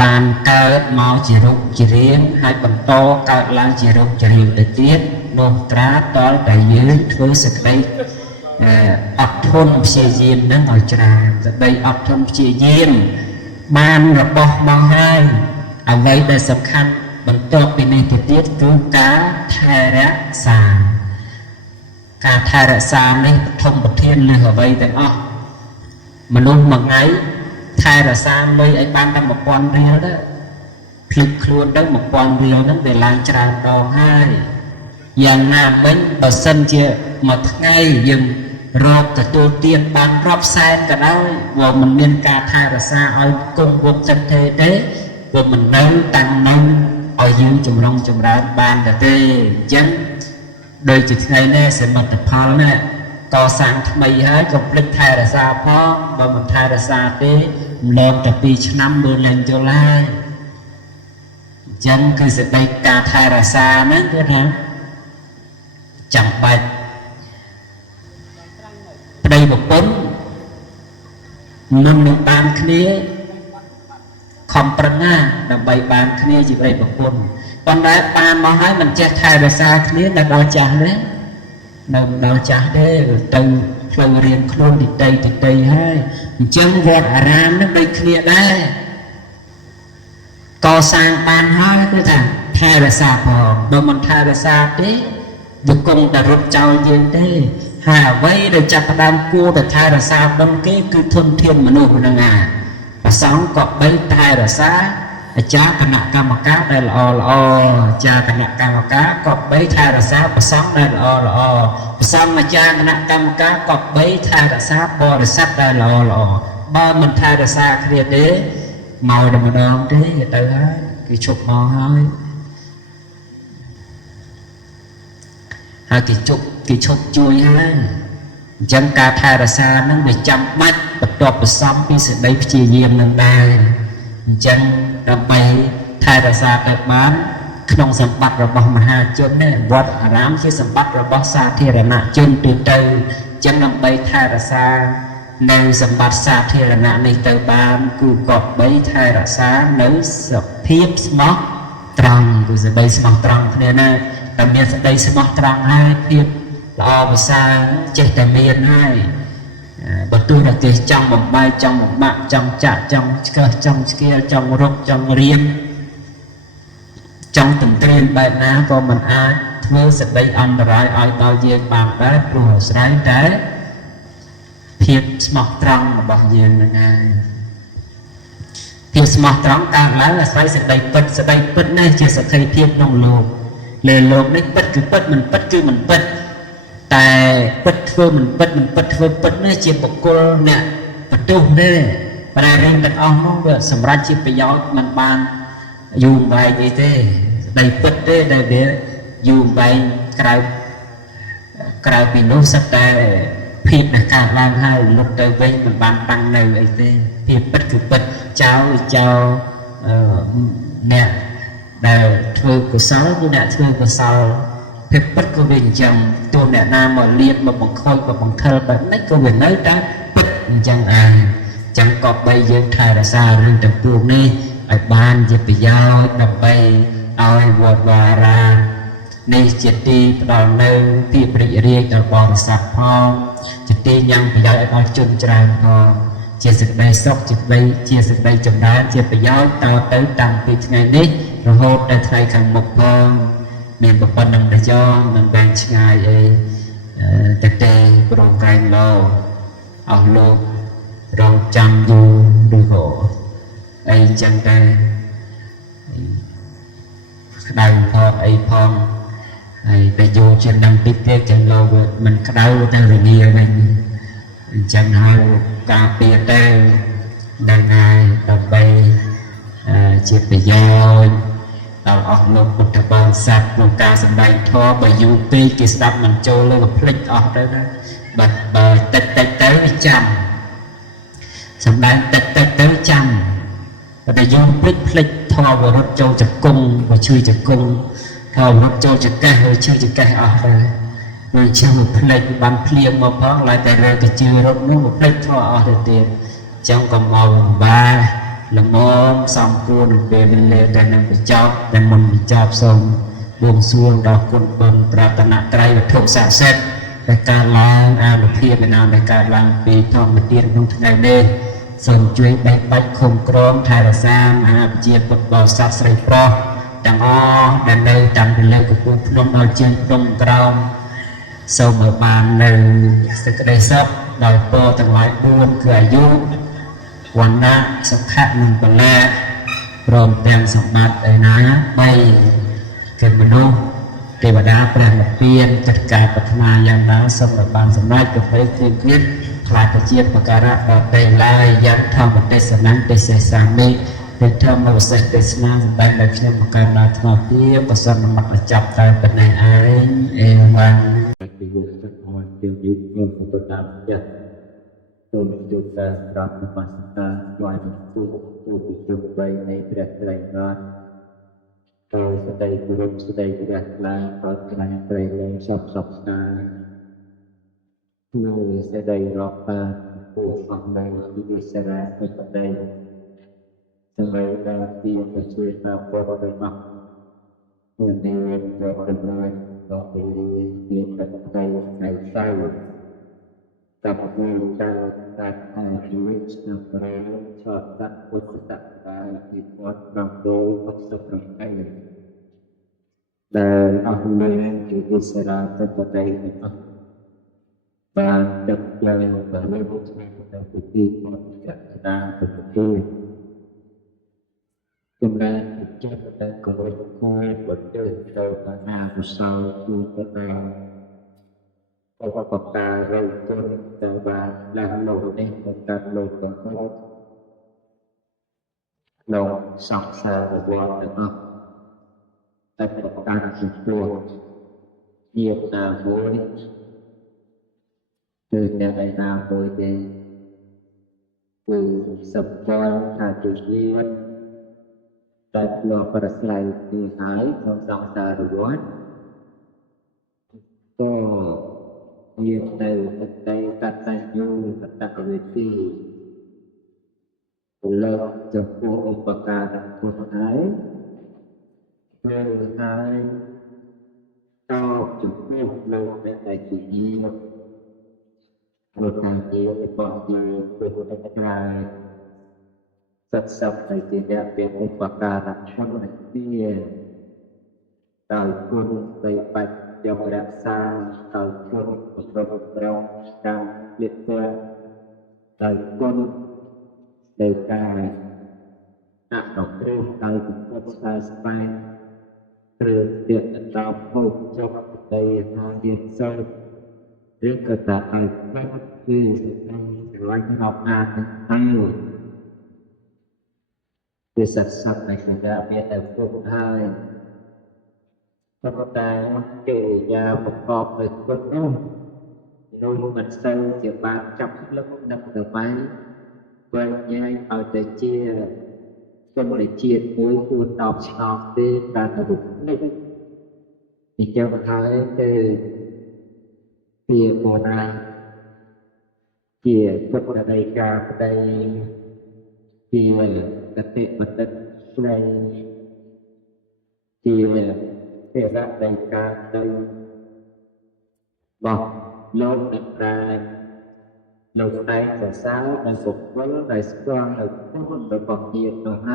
បានកើតមកជារូបជារាងហើយបន្តកើតឡើងជារូបជារាងទៅទៀតនោះត្រាដល់តែយើងធ្វើសេចក្តីអត់ធន់ព្យាយាមនឹងឲ្យច្រើនសេចក្តីអត់ធន់ព្យាយាមបានរបស់មកហើយអ្វីដែលសំខាន់បន្ទាប់ពីនេះទៅទៀតគឺការថែរក្សាការថែរក្សានេះបឋមប្រធានលើអ្វីទាំងអស់មនុស្សមួយថ្ងៃថែរក្សាលុយឲ្យបានតែ1000រៀលទៅភ្លេចខ្លួនទៅ1000រៀលហ្នឹងវាឡើងច្រើនដងហើយយ៉ាងណាមិញបើសិនជាមួយថ្ងៃយើងរកទទួលទានបានរាប់សែនក៏ដោយបើមិនមានការថែរក្សាឲ្យគង់វង្សទេព្រោះមិននៅតាំងនៅឲ្យយើងចម្រុងចម្រើនបានទេអញ្ចឹងដូចជាថ្ងៃនេះសមិទ្ធផលនេះកសាងថ្មីហើយកុំភ្លេចថែរក្សាផងបើមិនថែរក្សាទេម្លងតែ2ឆ្នាំមើលឡើងយល់ហើយអញ្ចឹងគឺសេចក្តីការថែរក្សាហ្នឹងគឺថាចាំបាច់ប្តីប្រពន្ធមុននឹងបានគ្នាខ khom prang đầm bay bàn kia chỉ bay bậc quân còn đại bàn mà hai mình che thay là xa kia là đo chả đấy nằm đo chả đấy từ từ riêng luôn thì đây hai chân vọt ram nó đây kia đây co sang bàn hai cái thằng thay là xa phò đâu mình thay là xa đấy được công đã rút trao gì đấy hà vây để chặt đam cua để thay là xa đông cái cứ thôn thiên mà nô của nàng à và sáng cọp bấy thay là xa cha canh nặng cam cá đây là o cha canh nặng cam cá cọp bấy thay là xa và sáng đây là o xong mà cha canh nặng cam cá cọp bấy thay là xa bò để sắt đây là o ba mình thay là xa kia đấy màu đồng đòn thế từ hết cái chụp màu hơi hai cái chụp chui hai dân ca thay là xa nó bị chăm mắt bật đọc bật xong cái sự đấy chia diêm lên đây dân làm bay thay là xa các bán không sắm bắt rồi bỏ mà hai chân này vọt rám khi sắm bắt rồi bỏ xa thì là nặng chân từ từ dân làm bay thay là xa nên sắm bắt xa thì là nặng này từ bán cứ gọt bay thay là xa nếu sập thiếp smart trăng cứ sẽ bay smart trăng thế này đặc biệt sẽ đây smart trăng hai thiếp lo và xa chết tại miền hai bật tôi là cái trong một bay trong một mạng trong chạ trong kia trong rốc trong riêng trong từng riêng bài ná có mình ai thưa sẽ đây ăn rồi ai bao nhiêu bằng đấy của trái trái thiệt smart trăng mà bao nhiêu này thiệt smart trăng càng lá là sẽ đây bật này chỉ sẽ thấy thiệt nông lục lên lục đấy bật cứ mình bật tại bật phơ mình bật nó chỉ một cô nè bật đúng đấy và đây riêng đặt ông nó vừa sầm ra chỉ phải gió mình ban dùng vài gì thế đầy bật đấy đầy bé dùng vài cào bị nốt sắp đây phim là cả làm hai lúc tới bên mình ban tăng này vậy thế phim bật cứ bật cháu nè đều thưa của sáu như nè thưa của sáu phép bất của mình chồng tôi nè nam mà liên mà bằng khôi và bằng thơ và nách của mình nói đó bất chẳng chẳng có bây giờ thay là sao nên trong tuồng này ở ban chỉ bị giao đập bay ai vọt vào ra này chỉ đi vào nơi thì bị riêng ở bòn sạp phong chỉ đi nhang bị giao ở chân tràn phong chia sẻ đây sốc chia sẻ đây chồng đá chia bị giao tao tới tăng từ ngày đấy rồi hôm nay thay thành một con mình một phần đồng để cho mình đang ngày tết tê rong canh lô ở lô rong chăm du đi hộ ai chân tay đầu phong ai phong ai để vô trên năm tiếp theo chân lô mình đầu ta rồi nghe mình chân hai cà phê tê đang ngày đập bay chiếc bị giao ở ọc lục một tập bàn sạch một ca sân bay thô bởi dù pi kỳ sắp mình trôi lên một plek ọc đó bật bờ tết tới trăm sân bay tết tới trăm và để dù plek thô vào rốt trâu chật cung và chui chật cung thô rốt trâu chật cây hơi chui chật cây ọc rồi rồi chơi một plek bàn phliêng một phóng lại tại rồi cái chui rốt nó một plek thô ọc được tiền trong còn màu ba là mong xong cuốn về mình lên đây nằm bị chọc để mình bị chọc xong buông xuông đọc cuốn bầm pratana trai và thuộc xạ xét để cả lang được kia mình nào để cả lang vì thong một tiên trong ngày đêm xong chuối bạch bạch không crom thay là xa mà chia bật vào sát sợi pro đằng o đằng đây đằng bên lệ của cuốn đông đào trên đông crom sau mở bàn này sẽ có đây sắp đòi po tầng lại buông cửa duวันนะสักขะหนึ่งเป็นแรกพร้อมแต่งสมบัติไอ้นะไม่เกิดมนุษย์เทวดาแปลงเปลี่ยนจัดการปัฒนาอย่างนั้นสำหรับบางสมัยก็ไปเรียนคิดคลายประเจียประการะต่อไปลายยังทำมันได้สนั่นได้เสียสามีได้ทำมาเสร็จได้สนั่นได้แบบนี้ประการนาทนาเพียบประสานมัดจับตายเป็นในไอ้วันไปอยู่สักหน่อยเดี๋ยวยุบเงินของตัวน้ำจะtôiจุดแต่รับมาสักการลอยมันตู้จุดไปในเปลือกไหลงานtôi sẽ đây buồn sẽ đây gạt lá có cái này lên sọc sàn người sẽ đây rót ta của phòng đây đi sẽ ra ở đây Selain dari cerita beberapa yang terkenal dari saya tapi kata duit sebenarnya tak pusat dibuat rambu seperti dan akhirnya jadi serata pada itu banyak yang baru dan putih tidak sedang seperti kemudian kita dan kemudian betul karena besar kita perkara itu dapat lalu ini bukan lalu lalu saksa buat apa tapi perkara itu dia namun dari namun từ sập con từ liên tại lo para selain từ thái trong dòng ta rồi có nhiều từ đây kata nyu kata kewiti lo jauh upakara pun thái từ thái cao cukup lo dari sini bukan dia bukan dia bukan sesat tidakเป็นอุปการะคนที่เราคุณไปปัจจัยรักษาเราคุณประพฤติเราการเลี้ยงตัวเราคุณในการนักดอกเบี้ยเราคุณสายสายหรือเดือดเราพูดจบในทางเดียดโซ่หรือกระต่ายไม่คือในร้อยนอกงานให้ คือสัตว์สัตว์ในสัญญาเพียงแต่พวกให้พระตาเกิดยาประกอบในคนนู้นนู่นมันเซลเกี่ยวกับจับแล้วนำต่อไปไว้ย้ายเอาแต่เชี่ยก็ไม่เชี่ยปุ้ยคูณตอบชอบที่การระบุนี่อีกเจ้าท้ายคือเพียโบราณเกี่ยวกับในการในเกี่ยวกับติดมันในเกี่ยวกับในการในบอกโลกในการโลกในภาษาในสุขวัฒน์ในสกอร์ในคนในบอกเกี่ยวกับไหน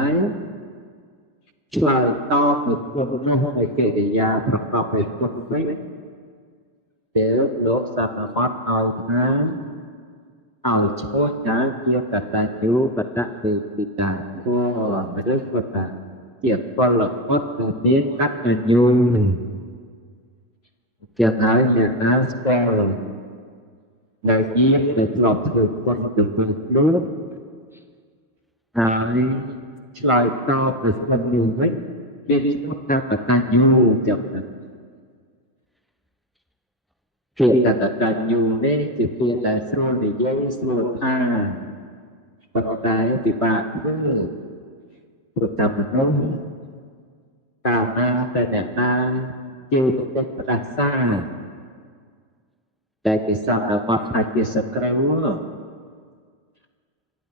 ช่วยต่อในคนในเกิดยาประกอบในคนไม่เดี๋ยวโลกสามารถเอาทั้งเอาช่วยนะเกี่ยวกับการรู้ปัจจัยติดตามก็มาเรื่องปัจจัยเกี่ยวกับหลักวัดตัวนี้กัดกันอยู่เกี่ยวกับอย่างนั้นก็ได้ยินได้ตอบถูกคนถึงรู้หายชลายตอบถึงคนอยู่ไหมเรียนรู้การปัจจัยอยู่จับนั้นเกี่ยวกับการอยู่นี่จะเปลี่ยนแต่ส่วนใหญ่ส่วนปัจจัยที่บาดเพื่อประจำนั้นตามมาแต่เนี่ยมาจิวเป็นประดับสร้างแต่ที่สองเราบอกอาจจะสกรู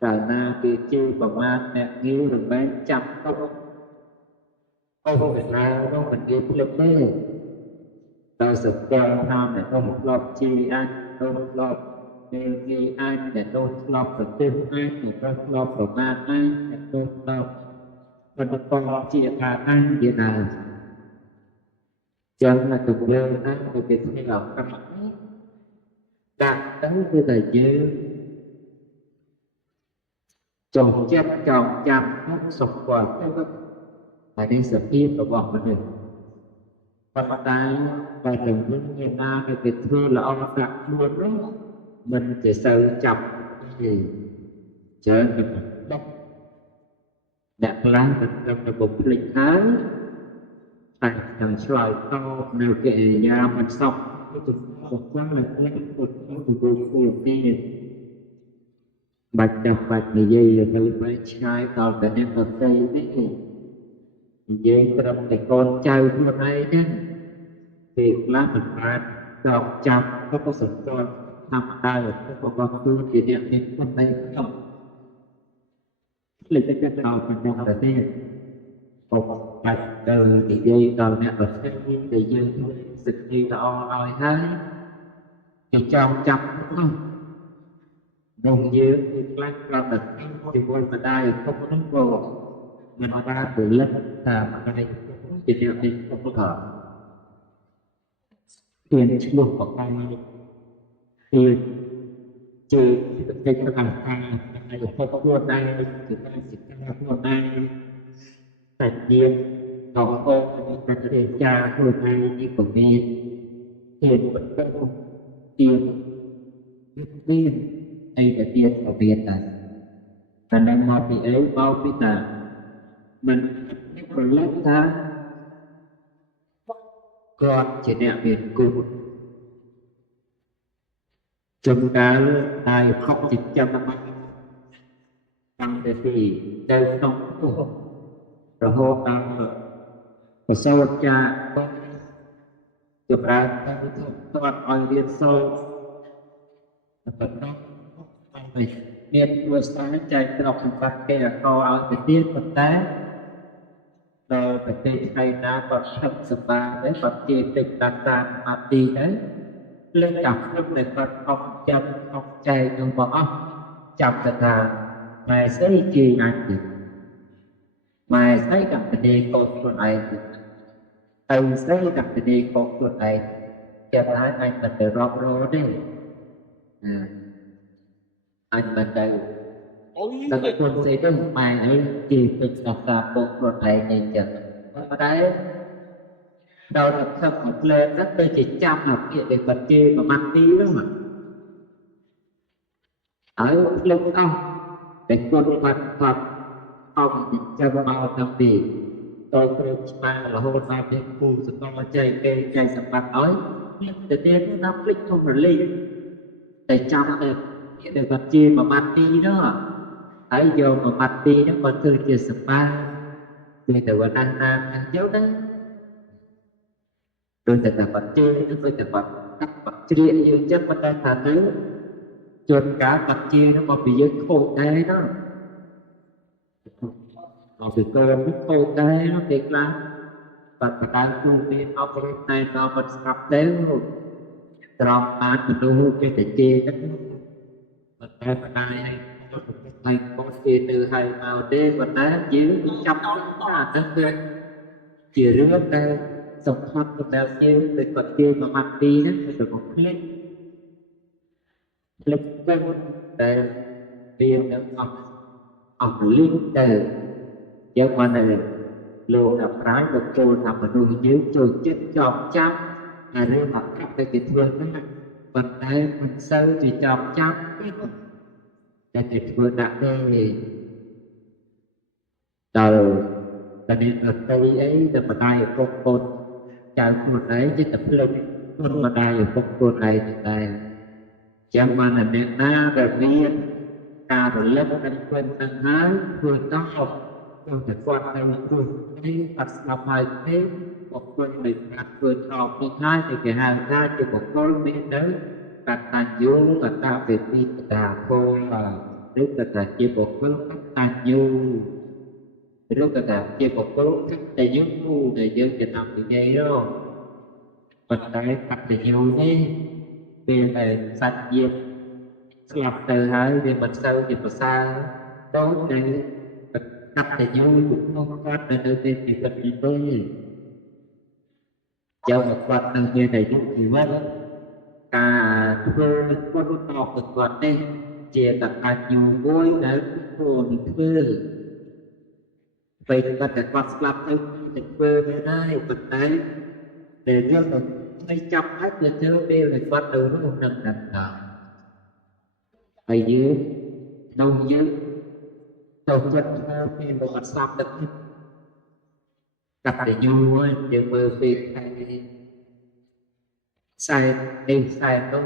การนาที่จิวประมาณเนี่ยนิ้วหรือแม้จับก็โอ้โหแล้วต้องเป็นนิ้วเล็กเราสแกนทำเนี่ยต้องรอบจีอันต้องรอบเจีอันเนี่ยต้องรอบประตูอันเนี่ยต้องรอบประมาณอันเนี่ยต้องรอบมันต้องรอบจีอาอันเดียวกันจังlà tục lơ đó người Việt hay là các bạn đạt tới như là dư trồng chăm không sọc quả tại đây sự yên của bọn mình và tại và đừng những người ta cái việc thưa là ông đặt luôn đó mình chỉ sợ chậm gì chờ mình đọc đặt lá mình trong là một lịch tháng tại thằng xoài to nào kệ nhà mình xong cái tục một quá là cái tục của tiên bạch đập bạch người dây là người phải trai tao cả em ở đây đấy dây trong cái con trai của này đấy việc lá mình bán đọc chăm có sự con nằm ai có con tu thì em đến con đây không lịch cái tàu bên trong là thế một bạch từ thì dây tàu nè ở thế thì dây sự như là nói hết thì trong chậm đúng không đồng như lăng ra được thì quay mà đây không có đúng vô mình ta tự lên là mà đây thì điều thì không có thở tiền luôn của con thì trừ cái thằng ta này không có luôn đây thì ta chỉ có luôn đây tại nhiên họ không có thể tra luôn đây như của mình tiền vẫn không tiền tiền đây là tiền của Việt à và đang nói thì ấy bao biết là mình còn lớp ta còn chỉ đẹp biển cùng chúng ta ai không chỉ trong năm bằng cái gì đây không rồi hô và sau cha chụp ra toàn ở điện sâu và nó mình nên vừa sáng chạy đọc mặt kẻ to ở cái tiên vật tế rồi phải tìm hay na vật thật sự ba đấy vật chi tình tàn tàn mà đi đấy lên đọc lúc này vật ông chân ông chạy nhưng mà ông chậm thật là mày sẽ đi chi anh thì mày sẽ gặp cái đi con của này anh sẽ gặp cái đi con của này cho nên anh mình phải rộng rô đi à, anh mình đây đừng quân sẽ đứng mày ấy chỉ tình đọc cả bộ của này nhìn chừng ở đấy đầu đập thật một lên rất tôi chỉ chăm học hiện về vật kia mà mang tí đó mà ở lưng ông để quân vật Phật ông cho bao năm tỷ tôi mà là hôn nam đến khu sự con chạy kê chạy sập mặt ấy để tiến năm lịch không phải ly để trong này hiện để vật chi mà mang tí đó ấy giờ mà mang tí nó còn thư chia sập ba thì từ vật ăn chéo đấy đôi thật là vật chi nó đôi thật vật các vật chi như chất vật đang thả tứ chuột cá vật chi nó còn bị dưới khô đáy đó nó bị cơ nó khô đáy nó thiệt lắm vật vật đang tu tiên nó bên này nó vật sập đéo trong bán mình đu cái thể chi đó vật đây vật này thành có chi từ hai vào đê vật đấy chiếu trăm là đất nước chỉ rước đây sống thoát một bao nhiêu từ vật kia mà mặt đi đó phải được một click click quen để tiền được học liên từ nhưng mà này luôn là trái một cô nằm ở đuôi dưới trường chết chọc chăm là riêng mặt khắp cái thương đó mình đây mình sâu thì chọc chăm cái thương nặng thì từ cho nên ở đây ấy là mà đây ở con côn chào con ấy với tập lưng con mà đây ở con côn này thì đây chẳng mà là miền na rồi viên ca rồi lớp đánh quên tăng hái vừa có học vừa phải quan hay vừa đi tập làm bài thế một quân mình đặt vừa học thứ hai thì cái hàng ra thì một con bên đấy đặt tàn du là ta về đi đà cô là đức là chỉ một phương cách tàn du lúc là chỉ một phương cách tàn du để dân Việt Nam thì vậy đó mình đây tập tàn du đi về này sạch diệt lập từ hai thì mình sâu thì mình xa đó thì mình tập thì vui cũng không có nên đầu tiên thì mình đi tới cho một vật đầu tiên này cũng chỉ mất cả thưa có lúc nào một vật đây chia tập cả nhiều vui để của mình thưa vậy thì mình phải lập từ mình thưa về đây mình đấy để cho mình mấy trăm hết là chưa tiêu là vật đầu nó không nằm nằm nào ở dưới đâu dưới đầu chân khi mà mặt sập được gặp để vui nhưng mà việc này sai đi sai đâu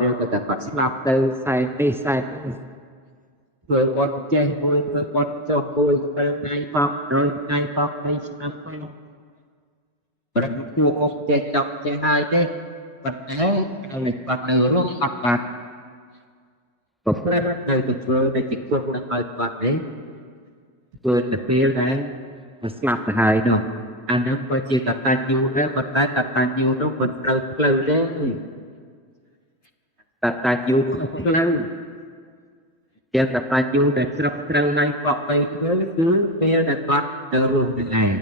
đều có tập mặt sập từ sai đi sai vừa con chơi vui vừa con cho vui vừa ngay phong rồi ngay phong ngay năm phong và đang mua con chơi trong chơi hai đấy vật đấy lịch vật nửa luôn mặt mặt ប្រព្រឹត្តនៅទៅធ្វើនៅជាគុណនឹងឲ្យគាត់នេះធ្វើទៅពេលដែលស្លាប់ទៅហើយនោះអានឹងក៏ជាកតញ្ញូដែរប៉ុន្តែកតញ្ញូនោះមិនត្រូវផ្លូវទេកតញ្ញូខុសផ្លូវជាកតញ្ញូដែលត្រឹមត្រូវហើយគាត់ទៅធ្វើគឺពេលដែលគាត់ទៅរួមនឹងឯង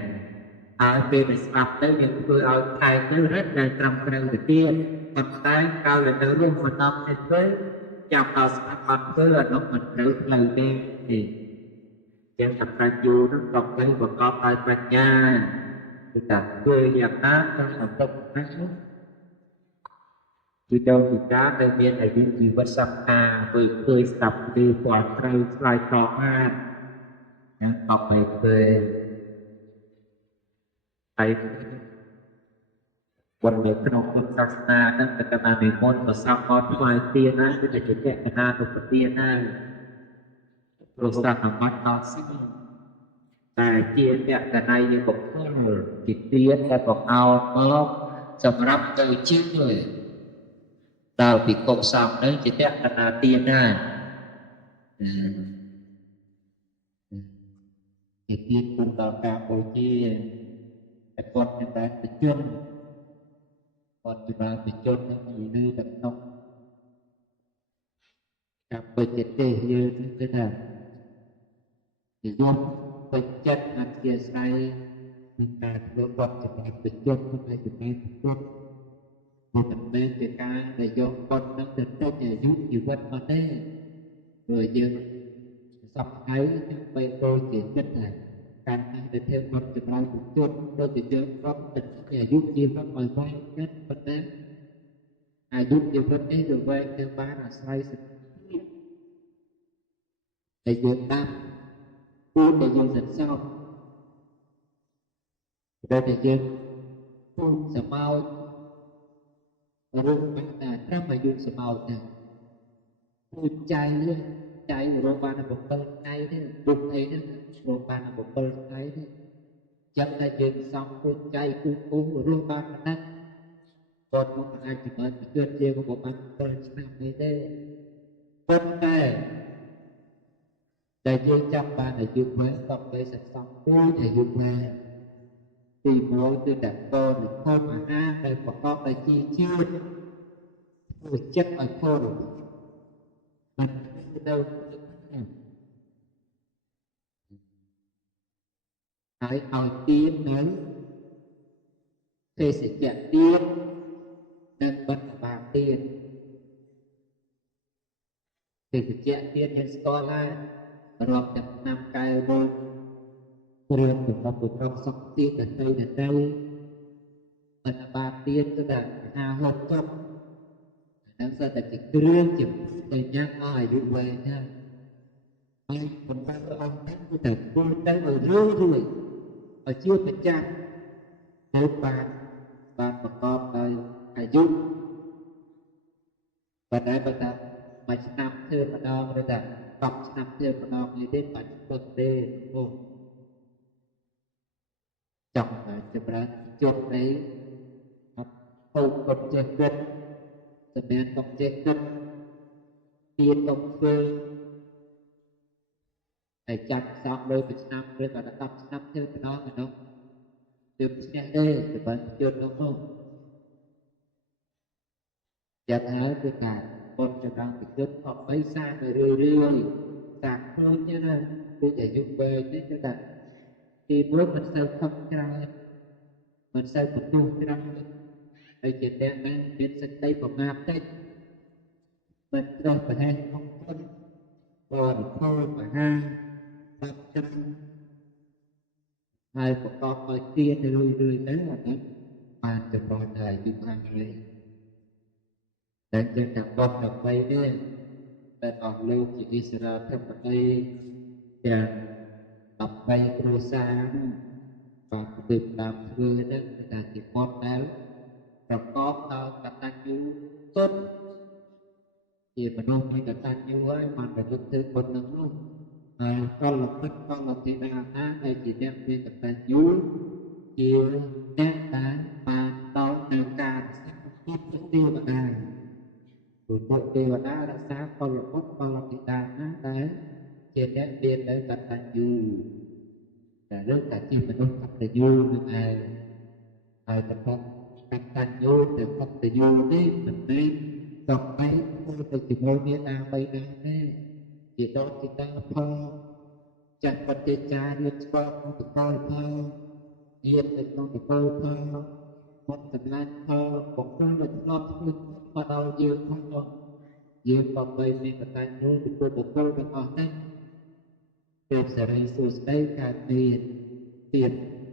ហើយពេលដែលស្លាប់ទៅយើងធ្វើឲ្យខែទៅរឹតដែលត្រឹមត្រូវទៅទៀតប៉ុន្តែកាលដែលទៅរួមមិនដល់ទេធ្វើចាប់ដល់ស្លាប់បាត់ធ្វើអានោះមិនត្រូវផ្លូវទេជាកតញ្ញូនោះต้องទៅប្រកបដោយបញ្ញាគឺថាធ្វើយ៉ាងណាត្រូវសន្ទុកណាជីដូនជីតាដែលមានអាយុជីវិតសប្តាហ៍ធ្វើធ្វើស្ដាប់ពីគាត់ត្រូវឆ្លើយតបបានណាតបទៅធ្វើហើយបុណ្យនៅក្នុងពុទ្ធសាសនាហ្នឹងតែកណានិមន្តប្រសពមកថ្វាយទានណាគឺតែជាកណានុពទានណាព្រោះស្ដាប់តាមបាត់ដល់សិនតែជាលក្ខណៈយើងបុគ្គលជាទានដែលបង្អោនមកសម្រាប់ទៅជឿដល់ពីកុសលនឹងជាលក្ខណៈទានដែរជាទានគុំដល់ការបូជាតែគាត់មានតែប្រជជនគាត់ជាបានប្រជជននឹងនៅតែក្នុងការបច្ចេកទេសយើងគឺថានិយមពេញចិត្តអធិស្ឋាននឹងការធ្វើគាត់ជាបានប្រជជនក្នុងឯកមានពុទ្ធមិនមែនជាការដែលយកគាត់នឹងទៅទុកអាយុជីវិតមកទេព្រោះយើងសពថ្ងៃទាំងបីដូចជាចិត្តថាការណាដែលធ្វើគាត់ចម្រើនប្រជជនដូចជាយើងគាត់ទៅអាយុជីវិតឲ្យវែងចិត្តប៉ុន្តែអាយុជីវិតនេះវាវែងទៅបានអាស្រ័យសតិដែលយើងតាមគួរដែលយើងសន្សំដែលយើងពូសមោចរូបបានតែត្រឹមអាយុសមោចទេពូចៃចៃរកបានតែ7ថ្ងៃទេពុកអីហ្នឹងរកបានតែ7ថ្ងៃទេចឹងតែយើងសំពូចៃពូរកបានប៉ុណ្ណឹងគាត់មកអាចចំណេញប្រយុទ្ធជាងក៏បាន7ឆ្នាំនេះទេប៉ុន្តែតែយើងចាប់បានអាយុវែងក៏ពេលសន្សំពូអាយុវែងទីមួយគឺតែបរិភោគអាហារដែលប្រកបដោយជីជាតិធ្វើចិត្តឲ្យគោរពមិនទៅហើយឲ្យទៀននៅទេសច្ចៈទៀននិងបិណ្ឌបាតទៀនទេសច្ចៈទៀនយើងស្គាល់ហើយរាប់ទាំងឆ្នាំកែវនោះព្រៀងរបស់ពុទ្ធសុខទៀនទៅបិណ្ឌបាតទៀនគឺថាអាហារហូបចុកហ្នឹងសិតតែជាគ្រឿងជាតែញ៉ាំឲ្យអាយុវែងហើយហើយប៉ុន្តែព្រះអង្គហ្នឹងគឺតែធ្វើទៅឲ្យរឿយឲ្យជាប្រចាំទៅបានប្រកបដោយអាយុប៉ុន្តែបើថាមួយឆ្នាំធ្វើម្ដងឬថា10ឆ្នាំធ្វើម្ដងនេះទេបាច់ពុតទេអូចង់តែចម្រើនជប់អីអត់ហូបកុំចេះគិតសម្រាប់កុំចេះគិតទៀនកុំធ្វើតែចាច់សោកលើមួយឆ្នាំឬក៏10ឆ្នាំធ្វើម្ដងឯនោះទើបឈ្នះទេសម្រាប់ជន់នោះយ៉ាងហើយគឺថាបុណ្យចម្រើនពិគុណអបិសាទៅរឿយសាឃើញទេណាគឺអាយុវែងនេះគឺថាទីមួយមិនសូវខឹងច្រើនមិនសូវបន្ទោសច្រើនហើយជាទាំងដែលមានសេចក្តីប្រមាទតិចមិនត្រោះប្រហែលក្នុងគុណបរិភោគអាហារតាមច្រើនហើយប្រកបដោយទានរឿយទៅអានេះបានចម្រើនហើយអាយុហើយតែជាតែបុណ្យដើម្បីនេះតែអស់លោកជាឥស្សរធិបតីទាំង13គ្រួសារនោះបាទគឺតាមធ្វើនេះគឺថាជាបុណ្យដែលប្រកបដោយកតញ្ញូទុតជាមនុស្សមានកតញ្ញូហើយបានប្រយុទ្ធធ្វើបុណ្យនឹងនោះហើយកលមិត្តកលធីតាណាដែលជាអ្នកមានកតញ្ញូជាអ្នកដែលបានដល់នៅការរក្សាទុកទេវតាព្រោះ ពួកទេវតារក្សាពលពុទ្ធពលពិតាណាដែលជាអ្នកមាននៅកតញ្ញូតែលើកតែជាមនុស្សកតញ្ញូនឹងឯងហើយប្រកបកតញ្ញូទៅកតញ្ញូនេះមិនមែនសំបីធ្វើទៅជាមួយមេដាបៃតាទេជាដូនជាតាផងចាត់បតិចារៀបស្គាល់ក្នុងតកលផងមាននៅក្នុងតកលផងមកសម្លាញ់ផងបំពេញនៅធ្លាប់ធ្វើមកដល់យើងផងយើងក៏បីមានកតញ្ញូចំពោះបុគ្គលទាំងអស់នេះទេពសេរីសួស្តីកើតមានទៀត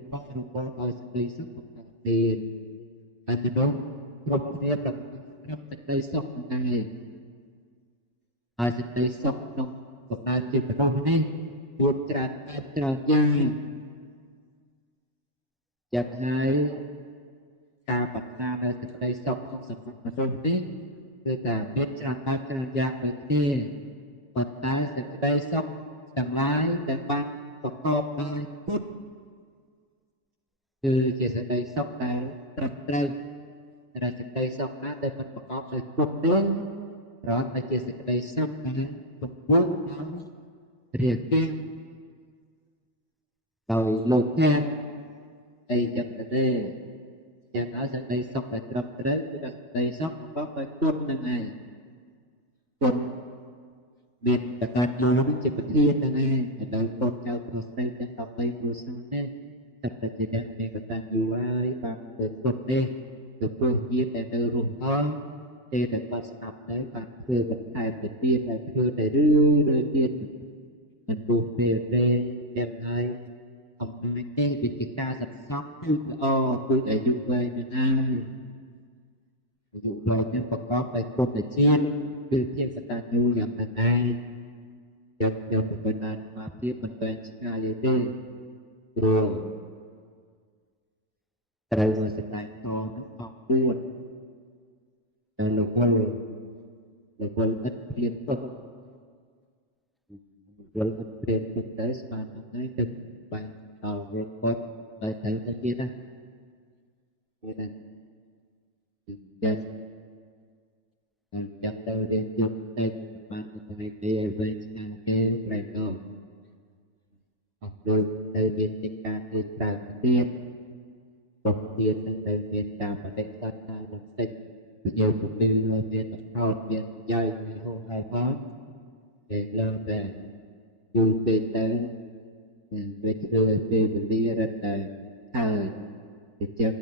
ផងរបងដោយសេចក្តីសុខបង្កើតទៀតហើយមនុស្សគ្រប់គ្នាប្រកបត្រឹមសេចក្តីសុខនឹងឯងហើយសេចក្តីសុខក្នុងកំណើតជាមនុស្សនេះមានច្រើនបែបច្រើនយ៉ាងហើយការប្រាថ្នានៅសេចក្តីសុខក្នុងសង្គមមនុស្សនេះគឺថាមានច្រើនបែបច្រើនយ៉ាងដូចគ្នាប៉ុន្តែសេចក្តីសុខទាំងឡាយដែលបានប្រកបដោយពុទ្ធគឺជាសេចក្តីសុខដែលត្រឹមត្រូវតែសេចក្តីសុខណាដែលមិនប្រកបដោយពុទ្ធទេគ្រាន់តែជាសេចក្តីសុខដែលពង្រឹងដោយរាគៈដោយលោកៈអីចឹងទៅទេចឹងហើយសេចក្តីសុខដែលត្រឹមត្រូវគឺថាសេចក្តីសុខប្រកបដោយពុទ្ធនឹងឯងពុទ្ធមានកតញ្ញូនឹងជាប្រធាននឹងឯងដែលកូនចៅប្រុសស្រីទាំង13គ្រួសារនេះតែតែជាអ្នកមានកតញ្ញូហើយបានធ្វើគុណនេះទៅពួកញាតិដែលនៅរស់ផងទេតែគាត់ស្ដាប់ទៅបានធ្វើបន្ថែមទៅទៀតហើយធ្វើទៅរឿយទៀតមិនពុះពេលទេយ៉ាងហើយអំណាចនេះវាជាការសន្សំគឺល្អគឺអាយុវែងនឹងហើយអាយុវែងនេះប្រកបដោយគុណជាតិគឺជាកតញ្ញូយ៉ាងណាស់ដែរយកយកទៅបណ្ដាស្មារតីមិនបែងឆ្ងាយអីទេព្រោះត្រូវមកសម្ដែងធម៌នឹងអង្គ4នៅលវលឥតព្រៀនពុតលវលឥតព្រៀនពុតទៅស្មាននឹងហើយទឹកបែងដល់វល់ពុតហើយត្រូវទៅទៀតណាទៀតណាចឹងចាំទៅរៀនយប់តិចបានទៅថ្ងៃគេឲ្យវែងឆ្ងាយគេប្រែកដល់អស់ដូចទៅមានកិច្ចការងារច្រើនទៅទៀតបុគ្គលនឹងទៅមានការបដិសេធថាបន្តិចប្រយោគពពីលើមានអខោតមានយ៉ៃមានហូរហើយផងគេលើតែយូរពេកទៅវាធ្វើឲ្យពេលវេលារត់តែហើយអញ្ចឹង